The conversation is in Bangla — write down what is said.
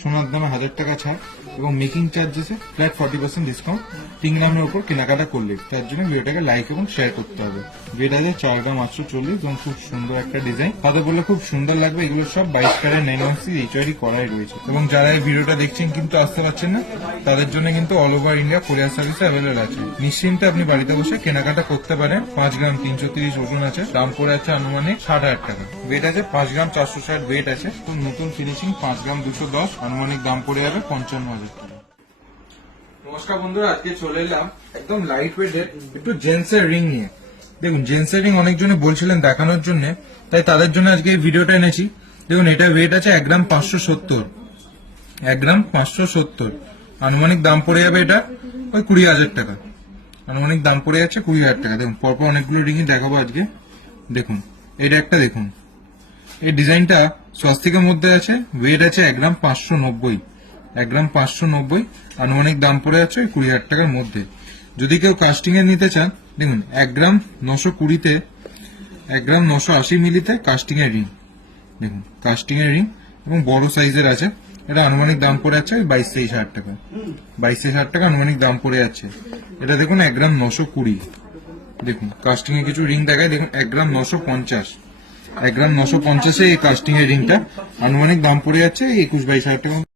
সোনার দামে হাজার টাকা ছাড় এবং মেকিং চার্জেসে ফ্ল্যাট ফর্টি পার্সেন্ট ডিসকাউন্ট তিন গ্রামের উপর কেনাকাটা করলে। তার জন্য ভিডিওটাকে লাইক এবং শেয়ার করতে হবে। বেড চার গ্রাম আটশো চল্লিশ এবং খুব সুন্দর একটা ডিজাইন হাতে বললে খুব সুন্দর লাগবে, এগুলো সব বাইশ কারের নাইন ওয়ান সিক্স এইচআরই করাই রয়েছে। এবং যারা এই ভিডিওটা দেখছেন কিন্তু আসতে পারছেন না, তাদের জন্য কিন্তু all over India courier service available আছে। নিশ্চিন্তে আপনি বাড়িতে বসে কেনাকাটা করতে পারেন। পাঁচ গ্রাম তিনশো তিরিশ ওজন আছে, দাম পড়ে আছে আনুমানিক ষাট হাজার টাকা। ওয়েট আছে পাঁচ গ্রাম চারশো ষাট ওয়েট আছে। নতুন ফিনিশিং পাঁচ গ্রাম দুশো দশ আনুমানিক দাম পড়ে যাবে পঞ্চান্ন হাজার টাকা। নমস্কার বন্ধুরা, আজকে চলে এলাম একদম লাইট ওয়েটের একটু জেন্টসের রিং নিয়ে। দেখুন জেন্টসের রিং অনেকজনে বলছিলেন দেখানোর জন্য, তাই তাদের জন্য আজকে এই ভিডিওটা এনেছি। দেখুন, এটা ওয়েট আছে এক গ্রাম পাঁচশো সত্তর। এক গ্রাম পাঁচশো সত্তর। আনুমানিক দাম পড়ে যাবে এটা ওই কুড়ি হাজার টাকা। আনুমানিক দাম পড়ে যাচ্ছে কুড়ি হাজার টাকা। দেখুন, পরপর অনেকগুলো রিংই দেখাবো আজকে। দেখুন, এটা একটা দেখুন। এই ডিজাইনটা স্বস্তিকের মধ্যে আছে ওয়েট আছে এক গ্রাম পাঁচশো নব্বই। এক গ্রাম পাঁচশো নব্বই, আনুমানিক দাম পড়ে আছে কুড়ি হাজার টাকার মধ্যে। যদি কেউ কাস্টিং এর নিতে চান, দেখুন, এক গ্রাম নশো কুড়িতে, এক গ্রাম নশো আশি মিলিতে কাস্টিং এর রিং দেখুন কাস্টিং এর রিং এবং বড় সাইজের আছে। এটা আনুমানিক দাম পড়ে ওই বাইশ তেইশ হাজার টাকা। বাইশ তেইশ হাজার টাকা আনুমানিক দাম পড়ে যাচ্ছে। এটা দেখুন, এক গ্রাম নশো কুড়ি। দেখুন কাস্টিং এ কিছু রিং দেখায়, দেখুন, এক গ্রাম নশো পঞ্চাশ। এক গ্রাম নশো পঞ্চাশে এই কাস্টিং এর রিংটা আনুমানিক দাম পড়ে যাচ্ছে একুশ বাইশ হাজার টাকা।